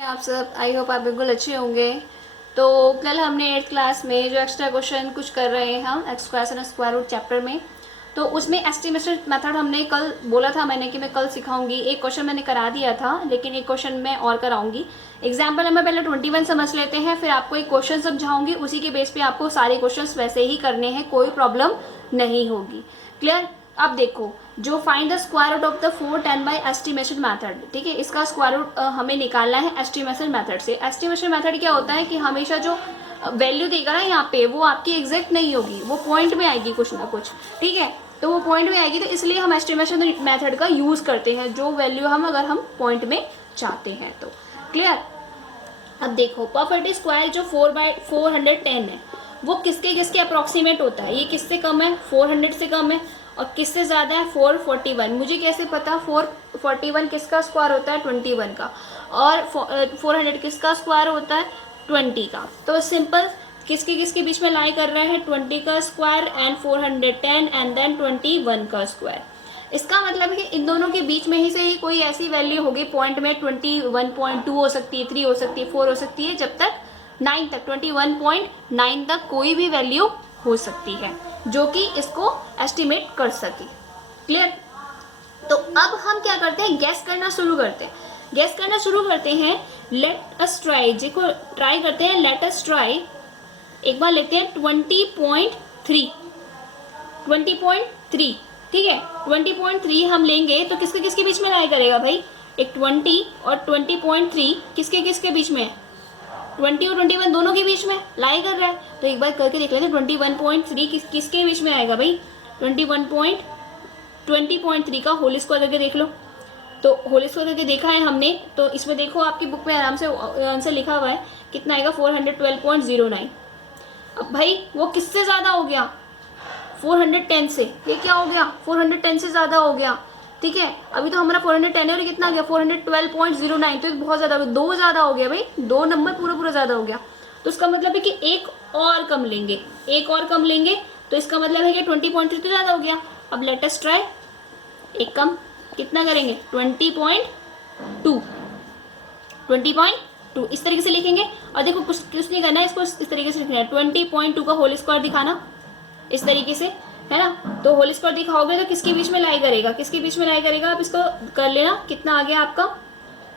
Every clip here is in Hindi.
आप सब आई होप आप बिल्कुल अच्छे होंगे। तो कल हमने 8th क्लास में जो एक्स्ट्रा क्वेश्चन कुछ कर रहे हैं हम एक्सक्वेशन स्क्वायर रूट चैप्टर में, तो उसमें एस्टिमेशन मेथड हमने कल बोला था मैंने कि मैं कल सिखाऊंगी। एक क्वेश्चन मैंने करा दिया था लेकिन एक क्वेश्चन मैं और कराऊंगी। एग्जाम्पल हमें पहले 21 समझ लेते हैं, फिर आपको एक क्वेश्चन समझाऊंगी, उसी के बेस पे आपको सारे क्वेश्चन वैसे ही करने हैं, कोई प्रॉब्लम नहीं होगी। क्लियर। अब देखो, जो find the square root of the 410 by estimation method, ठीक है, इसका स्क्वायर रूट हमें निकालना है एस्टिमेशन मेथड से। एस्टिमेशन मेथड क्या होता है कि हमेशा जो वैल्यू देगा ना यहाँ पे वो आपकी एग्जैक्ट नहीं होगी, वो पॉइंट में आएगी कुछ ना कुछ, ठीक है। तो वो पॉइंट में आएगी, तो इसलिए हम एस्टिमेशन मेथड का यूज करते हैं, जो वैल्यू हम अगर हम पॉइंट में चाहते हैं तो। क्लियर। अब देखो, परफेक्ट स्क्वायर जो 4/410 है वो किसके किसके अप्रोक्सीमेट होता है। ये किससे कम है? 400 से कम है। और किससे ज़्यादा है? 441। मुझे कैसे पता? 441 किसका स्क्वायर होता है? 21 का। और 400 किसका स्क्वायर होता है? 20 का। तो सिंपल, किसके किसके बीच में लाई कर रहे हैं? 20 का स्क्वायर एंड 410 एंड देन 21 का स्क्वायर। इसका मतलब है कि इन दोनों के बीच में ही से ही कोई ऐसी वैल्यू होगी पॉइंट में, 21.2 हो सकती है, 3 हो सकती है, 4 हो सकती है, जब तक 9 तक, 21.9 तक कोई भी वैल्यू हो सकती है जो कि इसको एस्टिमेट कर सके। क्लियर। तो अब हम क्या करते हैं? गैस करना शुरू करते हैं। गैस करना शुरू करते हैं। लेट अस ट्राई, देखो ट्राई करते हैं। लेट अस ट्राई, एक बार लेते हैं 20.3, 20.3, ठीक है। 20.3 हम लेंगे तो किसके किसके बीच में लाई करेगा भाई? एक 20 और 20.3 किसके किसके बीच में है? 20 और 21 दोनों के बीच में लाई कर रहा है। तो एक बार करके देख लेते हैं 21.3 किसके बीच में आएगा भाई? 20.3 का होल स्क्वायर करके देख लो। तो होल स्क्वायर करके देखा है हमने, तो इसमें देखो आपकी बुक में आराम से आंसर लिखा हुआ है, कितना आएगा? 412.09। अब भाई वो किससे ज़्यादा हो गया? 410 से। ये क्या हो गया? 410 से ज़्यादा हो गया, ठीक है। अभी तो हमारा 410 है और कितना आ गया? 412.09। तो बहुत ज़्यादा, दो ज़्यादा हो गया भाई, दो नंबर पूरा पूरा ज़्यादा हो गया। तो इसका मतलब है कि एक और कम लेंगे, एक और कम लेंगे, तो इसका मतलब है कि 20.3 तो ज़्यादा हो गया। अब लेट अस ट्राई, एक कम कितना करेंगे? 20.2, 20.2 इस तरीके से लिखेंगे। और देखो कुछ नहीं करना है, इसको इस तरीके से लिखना है, 20.2 का होल स्क्वायर दिखाना इस तरीके से, है ना। तो होल स्क्वायर दिखाओगे तो किसके बीच में लाई करेगा? किसके बीच में लाई करेगा? आप इसको कर लेना, कितना आ गया आपका?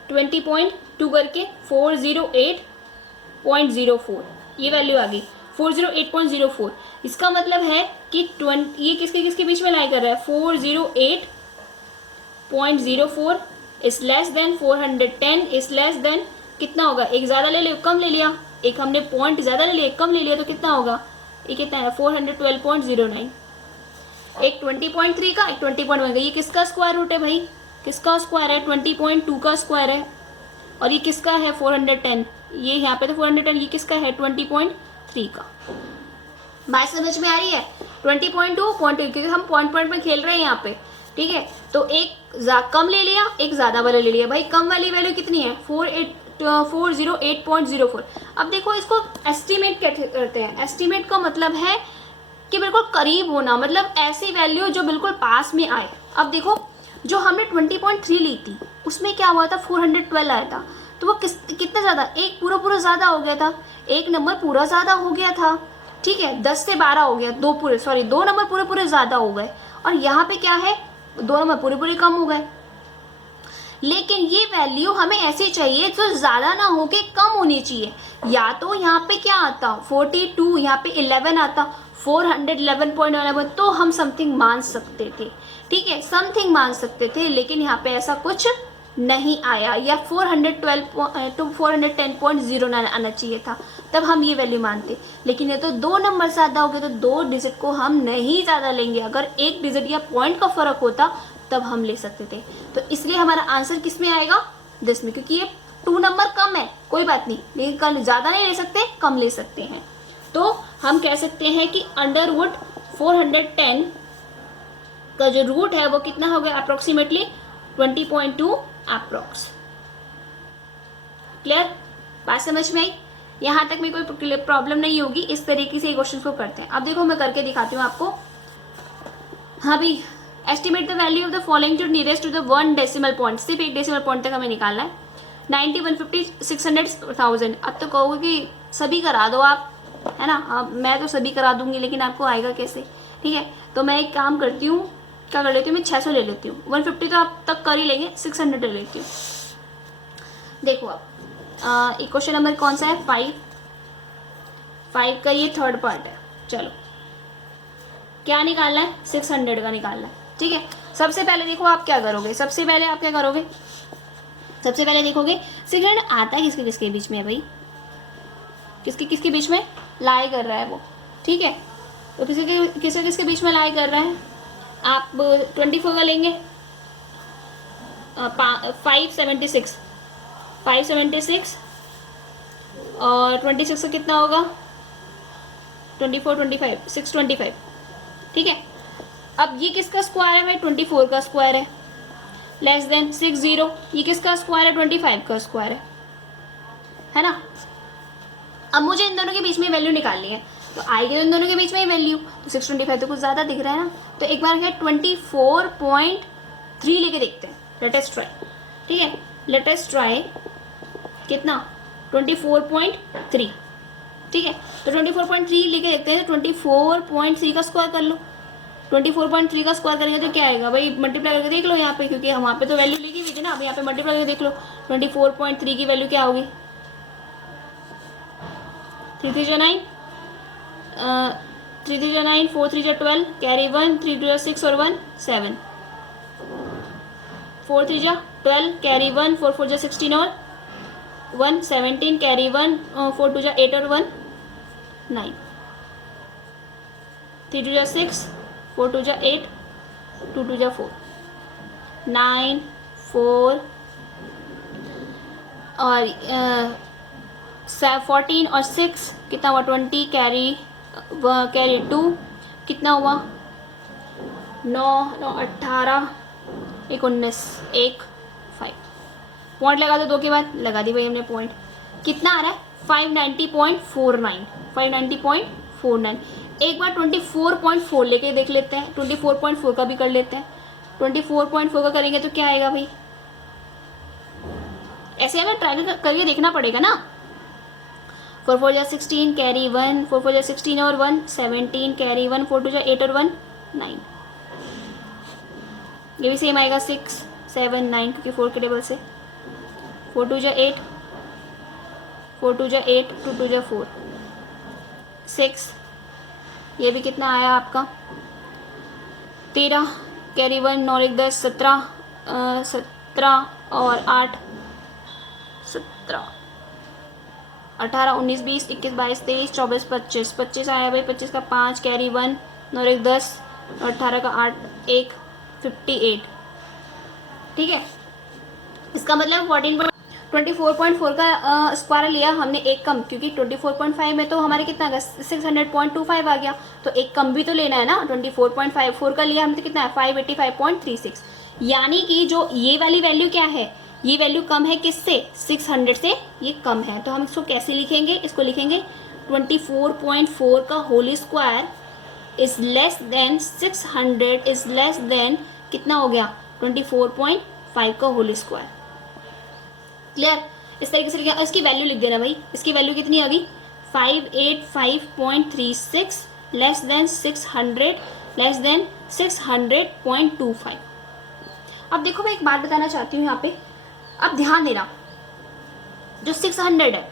20.2 करके 408.04, ये वैल्यू आ गई 408.04। इसका मतलब है कि ये किसके किसके बीच में लाई कर रहा है? 408.04 is less then 410 is less than, कितना होगा? एक ज़्यादा ले लिया, कम ले लिया, एक हमने पॉइंट ज़्यादा ले लिया, एक कम ले लिया, तो कितना होगा? ये कितना है? 412.09। एक 20.3 का, एक 20.1 का। ये किसका स्क्वायर रूट है भाई? किसका स्क्वायर है? 20.2 का स्क्वायर है। और ये किसका है? 410। ये यहाँ पे तो 410, ये किसका है? 20.3 का। बात समझ में आ रही है? 20.2 पॉइंट, क्योंकि हम पॉइंट पॉइंट में खेल रहे हैं यहाँ पे, ठीक है। तो एक कम ले लिया, एक ज़्यादा वाला ले लिया। भाई कम वाली वैल्यू कितनी है? 408.04। अब देखो इसको एस्टिमेट कैसे करते हैं। एस्टिमेट का मतलब है कि बिल्कुल करीब होना, मतलब ऐसी वैल्यू जो बिल्कुल पास में आए। अब देखो, जो हमने 20.3 ली थी उसमें क्या हुआ था? 412 आया था, तो वो कितना ज़्यादा? एक पूरा पूरा ज़्यादा हो गया था, एक नंबर पूरा ज़्यादा हो गया था, ठीक है। 10 से 12 हो गया, दो नंबर पूरे पूरे ज़्यादा हो गए। और यहाँ पे क्या है? दो नंबर पूरे पूरे कम हो गए। लेकिन ये वैल्यू हमें ऐसी चाहिए जो ज़्यादा ना हो के कम होनी चाहिए। या तो यहाँ पे क्या आता? 42, यहाँ पे 11 आता, 411.11, तो हम समथिंग मान सकते थे, ठीक है, समथिंग मान सकते थे। लेकिन यहाँ पे ऐसा कुछ नहीं आया, या 410.09 आना चाहिए था, तब हम ये वैल्यू मानते। लेकिन ये तो दो नंबर ज़्यादा हो गए, तो दो डिजिट को हम नहीं ज़्यादा लेंगे। अगर एक डिजिट या पॉइंट का फ़र्क होता तब हम ले सकते थे। तो इसलिए हमारा आंसर किस में आएगा? 10 में, क्योंकि ये 2 नंबर कम है, कोई बात नहीं, लेकिन कम ज़्यादा नहीं ले सकते, कम ले सकते हैं। तो हम कह सकते हैं कि अंडर रूट 410 का जो रूट है वो कितना हो गया? Approximately 20.2 approx. क्लियर? बात समझ में आई? यहाँ तक में कोई प्रॉब्लम नहीं होगी। इस तरीके से क्वेश्चन को करते हैं। अब देखो मैं करके दिखाती हूँ आपको। हाँ भाई, estimate the value of the following to nearest to the 1 decimal point. सिर्फ एक डेसिमल पॉइंट तक हमें निकालना है। 90, 150, 600, 1000। अब तो कहोगे कि सभी करा दो आप, है ना। अब मैं तो सभी करा दूंगी, लेकिन आपको आएगा कैसे, ठीक है। तो मैं एक काम करती हूँ, क्या कर लेती हूँ, मैं 600 ले लेती हूँ। 150 तो आप तक कर ही लेंगे, 600 ले लेती हूँ। देखो अब एक क्वेश्चन नंबर कौन सा है, 5 का ये थर्ड पार्ट है। चलो क्या निकालना है, 600 का निकालना है, ठीक है। सबसे पहले देखो आप क्या करोगे, सबसे पहले देखोगे 600 आता है किसके किसके बीच में है भाई, किसके किसके बीच में लाई कर रहा है वो, ठीक है। तो किसके किसके बीच में लाई कर रहा है, आप 24 का लेंगे, 576 और 26 का कितना होगा, 24, 25, 625, ठीक है। अब ये किसका स्क्वायर है भाई, 24 का स्क्वायर है, लेस देन 60, ये किसका स्क्वायर है, 25 का स्क्वायर है ना। अब मुझे इन दोनों के बीच में वैल्यू निकालनी है, तो आएगी तो इन दोनों के बीच में ही वैल्यू, तो 625 तो कुछ ज़्यादा दिख रहा है ना, तो एक बार क्या 24.3 लेके देखते हैं, लेट अस ट्राई, ठीक है। लेट अस ट्राई कितना, 24.3, ठीक है। तो 24.3 लेके देखते हैं, 24.3 का स्क्वायर कर लो। 24.3 का स्क्वायर करेंगे तो क्या आएगा भाई, मल्टीप्लाई करके देख लो यहाँ पे, क्योंकि वहाँ पे तो वैल्यू लिखी हुई थी ना, अब यहाँ पे मल्टीप्लाई करके देख लो। 24.3 की वैल्यू क्या होगी, 3 3 9, 3 3 9, 4 3 12, कैरी 1, 3 2 6 और 1 7, 4 3 12, कैरी 1, 4 4 16 और 1 17, कैरी 1, 4 2 8 और 1 9, 3 2 6, 4 2 8, 2 2 4, 9 4 और 14 और 6 कितना हुआ, 20, कैरी 2 कितना हुआ, 9 9 18, 19, 1 5, पॉइंट लगा दो, 2 के बाद लगा दी भाई हमने पॉइंट। कितना आ रहा है, 590.49, 590.49। एक बार 24.4 लेके देख लेते हैं, 24.4 का भी कर लेते हैं। 24.4 का करेंगे तो क्या आएगा भाई, ऐसे हमें ट्राई करके देखना पड़ेगा ना। 4 4 16, कैरी 1, 4 4 16 और 1 17, कैरी 1, 4 2 8 और 1 9, ये भी सेम आएगा 6 7 9, क्योंकि 4 के टेबल से 4 2 8, 4 2 8, 2 2 4, 6, ये भी कितना आया आपका 13, कैरी 1, 9 1 10, 17, 17 और 8 17, 18 19 20 21 22 23 24 25, 25 आया भाई, 25 का 5, कैरी 1, 9 1 10 और 18 का 8 1 58, ठीक है। इसका मतलब 24.4 का स्क्वायर लिया हमने, एक कम, क्योंकि 24.5 में तो हमारे कितना आ गया, 600.25 आ गया, तो एक कम भी तो लेना है ना। 24.54 का लिया हमने तो कितना है, 585.36, यानी कि जो ये वाली वैल्यू क्या है, ये वैल्यू कम है किससे, 600 से ये कम है। तो हम इसको कैसे लिखेंगे, इसको लिखेंगे 24.4 का whole square is less than 600 is less than कितना हो गया, 24.5 का होल स्क्वायर। क्लियर, इस तरीके से लिखा। और इसकी वैल्यू लिख देना भाई, इसकी वैल्यू कितनी आ गई, 585.36 लेस देन 600 लेस देन 600.25। अब देखो मैं एक बात बताना चाहती हूँ यहाँ पे, अब ध्यान देना, जो 600 है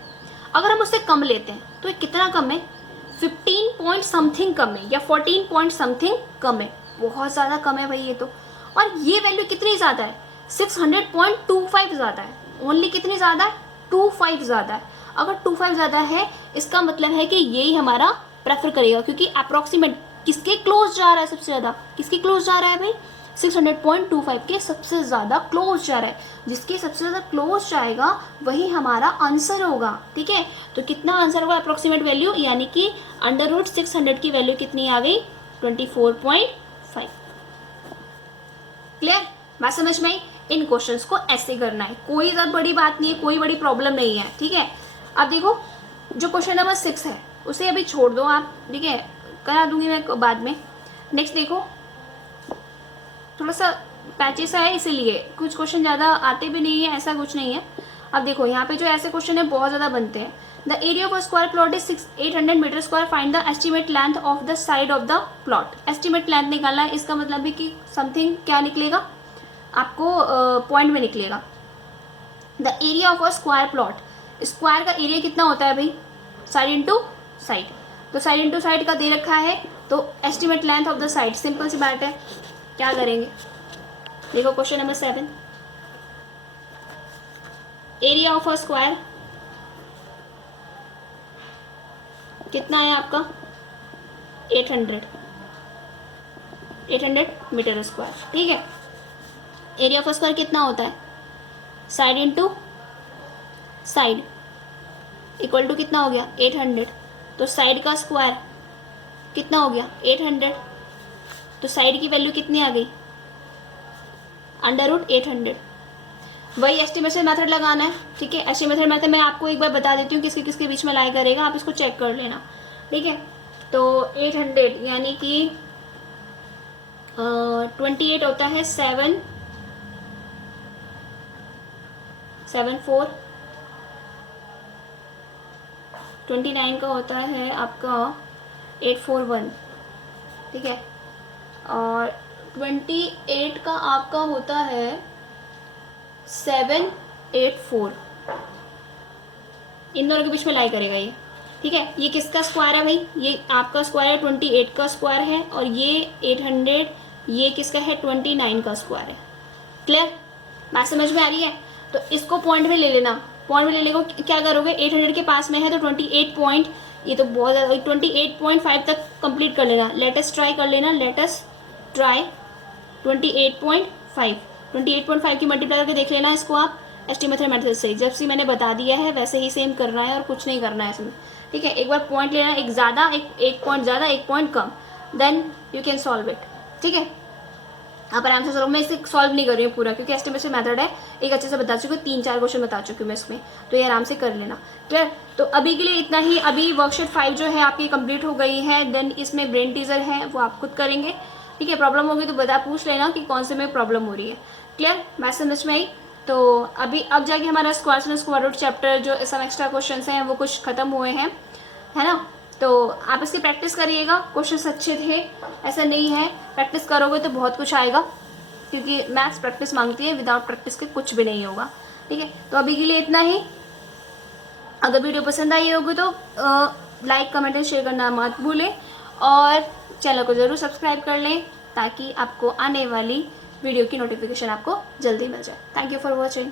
अगर हम उससे कम लेते हैं तो ये कितना कम है, 15 पॉइंट समथिंग कम है, या 14 पॉइंट समथिंग कम है, बहुत ज़्यादा कम है भाई ये तो। और ये वैल्यू कितनी ज़्यादा है, 600.25 ज़्यादा है, ओनली कितनी ज़्यादा है, 25 ज़्यादा है। अगर 25 ज़्यादा है इसका मतलब है कि यही हमारा प्रेफर करेगा, क्योंकि अप्रॉक्सीमेट किसके क्लोज जा रहा है, सबसे ज़्यादा किसके क्लोज जा रहा है भाई, 600.25 के सबसे ज़्यादा क्लोज जा रहा है। जिसके सबसे ज़्यादा क्लोज जाएगा वही हमारा आंसर होगा, ठीक है। तो कितना आंसर होगा, अप्रॉक्सीमेट वैल्यू, यानी कि √600 की वैल्यू कितनी आ गई, 24.5। क्लियर, बात समझ में आई। इन क्वेश्चंस को ऐसे करना है, कोई ज़्यादा बड़ी बात नहीं है, कोई बड़ी प्रॉब्लम नहीं है, ठीक है। अब देखो जो क्वेश्चन नंबर 6 है उसे अभी छोड़ दो आप, ठीक है, करा दूंगी मैं बाद में। नेक्स्ट देखो, थोड़ा सा पैचेस है इसीलिए कुछ क्वेश्चन ज़्यादा आते भी नहीं है, ऐसा कुछ नहीं है। अब देखो यहाँ पे जो ऐसे क्वेश्चन है बहुत ज़्यादा बनते हैं। The area of a square plot is 800 metre square, find the estimate length of the side of the plot. Estimate length निकालना है, इसका मतलब है कि समथिंग क्या निकलेगा आपको पॉइंट में निकलेगा। The area of a square plot, square का एरिया कितना होता है भाई, साइड इंटू साइड, तो साइड इंटू साइड का दे रखा है, तो estimate length of the side, simple सी बात है, क्या करेंगे, देखो question number 7, area of a square कितना है आपका 800 मीटर स्क्वायर, ठीक है। एरिया ऑफ स्क्वायर कितना होता है, side into side equal to कितना हो गया 800, तो साइड का स्क्वायर कितना हो गया 800, तो साइड की वैल्यू कितनी आ गई √800। वही एस्टिमेशन मेथड लगाना है, ठीक है। एस्टिमेशन मेथड मैं आपको एक बार बता देती हूँ किसके किसके बीच में लाई करेगा, आप इसको चेक कर लेना, ठीक है। तो 800 यानी कि 28 होता है 7 4, 29 का होता है आपका 841, ठीक है, और 28 का आपका होता है 784, इन दोनों के बीच में लाई करेगा ये, ठीक है। ये किसका स्क्वायर है भाई, ये आपका स्क्वायर है 28 का स्क्वायर है, और ये 800 ये किसका है 29 का स्क्वायर है। क्लियर, बात समझ में आ रही है। तो इसको पॉइंट में ले लेना, पॉइंट में ले लेगा, क्या करोगे 800 के पास में है तो 28 पॉइंट, ये तो बहुत ज़्यादा 28.5 तक कंप्लीट कर लेना। लेटेस्ट ट्राई कर लेना, लेटेस्ट ट्राई 28.5 की मल्टीप्लाई करके देख लेना इसको आप एस्टिमेटेड मेथड से। जब से मैंने बता दिया है वैसे ही सेम करना है और कुछ नहीं करना है इसमें, ठीक है। एक बार पॉइंट लेना, एक ज़्यादा एक पॉइंट ज़्यादा एक पॉइंट कम, then you can solve it, ठीक है। आप आराम से सॉल्व, मैं इसे सॉल्व नहीं कर रही हूँ पूरा क्योंकि एस्टिमेशन मेथड है, एक अच्छे से बता चुकी हूँ, 3-4 क्वेश्चन बता चुकी हूँ मैं इसमें, तो ये आराम से कर लेना। क्लियर, तो अभी के लिए इतना ही। अभी वर्कशीट 5 जो है आपकी कंप्लीट हो गई है, देन इसमें ब्रेन टीजर है वो आप खुद करेंगे, ठीक है। प्रॉब्लम होगी तो बता पूछ लेना कि कौन से में प्रॉब्लम हो रही है। क्लियर, बात समझ में आई। तो अभी अब जाके हमारा square and square root chapter जो सम एक्स्ट्रा क्वेश्चन हैं वो कुछ खत्म हुए हैं, है ना। तो आप इसकी प्रैक्टिस करिएगा, क्वेश्चंस अच्छे थे ऐसा नहीं है, प्रैक्टिस करोगे तो बहुत कुछ आएगा, क्योंकि मैथ्स प्रैक्टिस मांगती है, विदाउट प्रैक्टिस के कुछ भी नहीं होगा, ठीक है। तो अभी के लिए इतना ही। अगर वीडियो पसंद आई होगी तो लाइक कमेंट एंड शेयर करना मत भूलें, और चैनल को ज़रूर सब्सक्राइब कर लें ताकि आपको आने वाली वीडियो की नोटिफिकेशन आपको जल्दी मिल जाए। Thank you for watching.